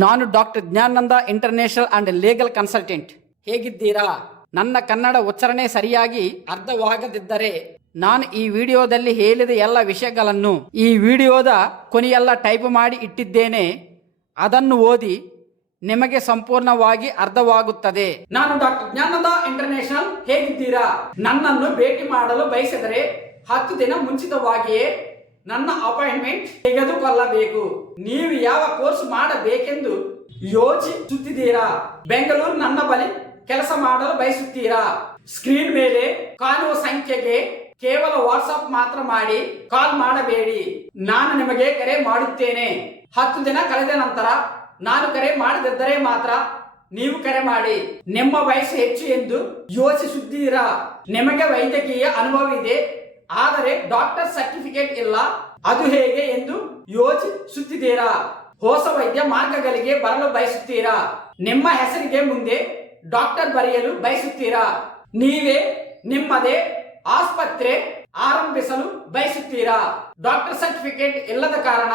ನಾನು doctor Jnananda international and legal consultant. ಹೇಗಿದ್ದೀರಾ? ನನ್ನ ಕನ್ನಡ ಉಚ್ಚಾರಣೆ ಸರಿಯಾಗಿ ಅರ್ಥವಾಗದಿದ್ದರೆ ನಾನು ಈ ವಿಡಿಯೋದಲ್ಲಿ ಹೇಳಿದ ಎಲ್ಲ ವಿಷಯಗಳನ್ನು ಈ ವಿಡಿಯೋದ ಕೊನೆಯೆಲ್ಲ ಟೈಪ್ ಮಾಡಿ ಇಟ್ಟಿದ್ದೇನೆ. ಅದನ್ನು ಓದಿ ನಿಮಗೆ ಸಂಪೂರ್ಣವಾಗಿ ಅರ್ಥವಾಗುತ್ತದೆ. ನಾನು ಡಾಕ್ಟರ್ ಜ್ಞಾನಂದ ಇಂಟರ್ನ್ಯಾಷನಲ್. ಹೇಗಿದ್ದೀರಾ? ನನ್ನನ್ನು ಭೇಟಿ ಮಾಡಲು ಬಯಸಿದರೆ 10 ದಿನ ಮುಂಚಿತವಾಗಿಯೇ ನನ್ನ ಅಪಾಯಿಂಟ್ಮೆಂಟ್ ತೆಗೆದುಕೊಳ್ಳಬೇಕು. ನೀವು ಯಾವ ಕೋರ್ಸ್ ಮಾಡಬೇಕೆಂದು ಯೋಚಿಸುತ್ತಿದ್ದೀರಾ? ಬೆಂಗಳೂರು ನನ್ನ ಬಳಿ ಕೆಲಸ ಮಾಡಲು ಬಯಸುತ್ತೀರಾ? ಸ್ಕ್ರೀನ್ ಮೇಲೆ ಕಾಣುವ ಸಂಖ್ಯೆಗೆ ಕೇವಲ ವಾಟ್ಸ್ಆಪ್ ಮಾತ್ರ ಮಾಡಿ, ಕಾಲ್ ಮಾಡಬೇಡಿ. ನಾನು ನಿಮಗೆ ಕರೆ ಮಾಡುತ್ತೇನೆ. 10 ದಿನ ಕಳೆದ ನಂತರ ನಾನು ಕರೆ ಮಾಡದಿದ್ದರೆ ಮಾತ್ರ ನೀವು ಕರೆ ಮಾಡಿ. ನಿಮ್ಮ ವಯಸ್ಸು ಹೆಚ್ಚು ಎಂದು ಯೋಚಿಸುತ್ತೀರಾ? ನಿಮಗೆ ವೈದ್ಯಕೀಯ ಅನುಭವ ಇದೆ, ಆದರೆ ಡಾಕ್ಟರ್ ಸರ್ಟಿಫಿಕೇಟ್ ಇಲ್ಲ, ಅದು ಹೇಗೆ ಎಂದು ಯೋಚಿಸುತ್ತಿದ್ದೀರಾ? ಹೊಸ ವೈದ್ಯ ಮಾರ್ಗಗಳಿಗೆ ಬರಲು ಬಯಸುತ್ತೀರಾ? ನಿಮ್ಮ ಹೆಸರಿಗೆ ಮುಂದೆ ಡಾಕ್ಟರ್ ಬರೆಯಲು ಬಯಸುತ್ತೀರಾ? ನೀವೇ ನಿಮ್ಮದೇ ಆಸ್ಪತ್ರೆ ಆರಂಭಿಸಲು ಬಯಸುತ್ತೀರಾ? ಡಾಕ್ಟರ್ ಸರ್ಟಿಫಿಕೇಟ್ ಇಲ್ಲದ ಕಾರಣ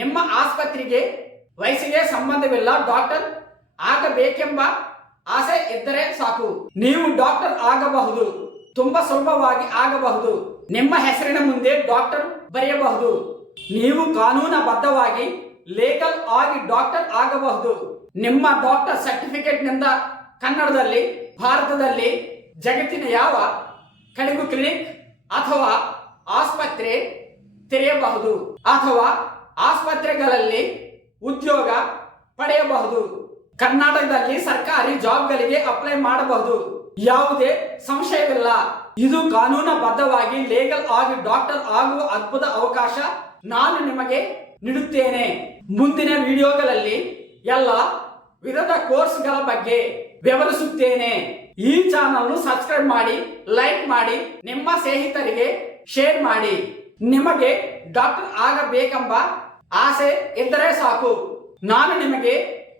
ನಿಮ್ಮ ಆಸ್ಪತ್ರೆಗೆ ವಯಸ್ಸಿಗೆ ಸಂಬಂಧವಿಲ್ಲ, ಡಾಕ್ಟರ್ ಆಗಬೇಕೆಂಬ ಆಸೆ ಇದ್ದರೆ ಸಾಕು, ನೀವು ಡಾಕ್ಟರ್ ಆಗಬಹುದು. ತುಂಬಾ ಸುಲಭವಾಗಿ ಆಗಬಹುದು. ನಿಮ್ಮ ಹೆಸರಿನ ಮುಂದೆ ಡಾಕ್ಟರ್ ಬರೆಯಬಹುದು. ನೀವು ಕಾನೂನುಬದ್ಧವಾಗಿ ಲೀಗಲ್ ಆಗಿ ಡಾಕ್ಟರ್ ಆಗಬಹುದು. ನಿಮ್ಮ ಡಾಕ್ಟರ್ ಸರ್ಟಿಫಿಕೇಟ್ ನಿಂದ ಕನ್ನಡದಲ್ಲಿ ಭಾರತದಲ್ಲಿ ಜಗತ್ತಿನ ಯಾವ ಕಡೆಗೂ ಕ್ಲಿನಿಕ್ ಅಥವಾ ಆಸ್ಪತ್ರೆ ತೆರೆಯಬಹುದು ಅಥವಾ ಆಸ್ಪತ್ರೆಗಳಲ್ಲಿ ಉದ್ಯೋಗ ಪಡೆಯಬಹುದು. ಕರ್ನಾಟಕದಲ್ಲಿ ಸರ್ಕಾರಿ ಜಾಬ್ಗಳಿಗೆ ಅಪ್ಲೈ ಮಾಡಬಹುದು. ಯಾವುದೇ ಸಂಶಯವಿಲ್ಲ. ಇದು ಕಾನೂನುಬದ್ಧವಾಗಿ ಲೀಗಲ್ ಆಗಿ ಡಾಕ್ಟರ್ ಆಗುವ ಅದ್ಭುತ ಅವಕಾಶ ನಾನು ನಿಮಗೆ ನೀಡುತ್ತೇನೆ. ಮುಂದಿನ ವಿಡಿಯೋಗಳಲ್ಲಿ ಎಲ್ಲ ವಿಧದ ಕೋರ್ಸ್ಗಳ ಬಗ್ಗೆ ವಿವರಿಸುತ್ತೇನೆ. ಈ ಚಾನಲ್ ಸಬ್ಸ್ಕ್ರೈಬ್ ಮಾಡಿ, ಲೈಕ್ ಮಾಡಿ, ನಿಮ್ಮ ಸ್ನೇಹಿತರಿಗೆ ಶೇರ್ ಮಾಡಿ. ನಿಮಗೆ ಡಾಕ್ಟರ್ ಆಗಬೇಕೆಂಬ ಆಸೆ ಇದ್ದರೆ ಸಾಕು, ನಾನು ನಿಮಗೆ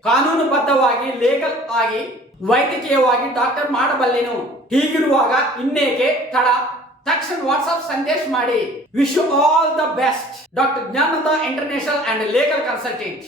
ಕಾನೂನುಬದ್ಧವಾಗಿ ಲೀಗಲ್ ಆಗಿ ವೈದ್ಯಕೀಯವಾಗಿ ಡಾಕ್ಟರ್ ಮಾಡಬಲ್ಲೆನು. ಹೀಗಿರುವಾಗ ಇನ್ನೇಕೆ ತಡ? ತಕ್ಷಣ ವಾಟ್ಸ್ಆಪ್ ಸಂದೇಶ ಮಾಡಿ. Wish you all the best. Doctor Jnananda international and legal consultant.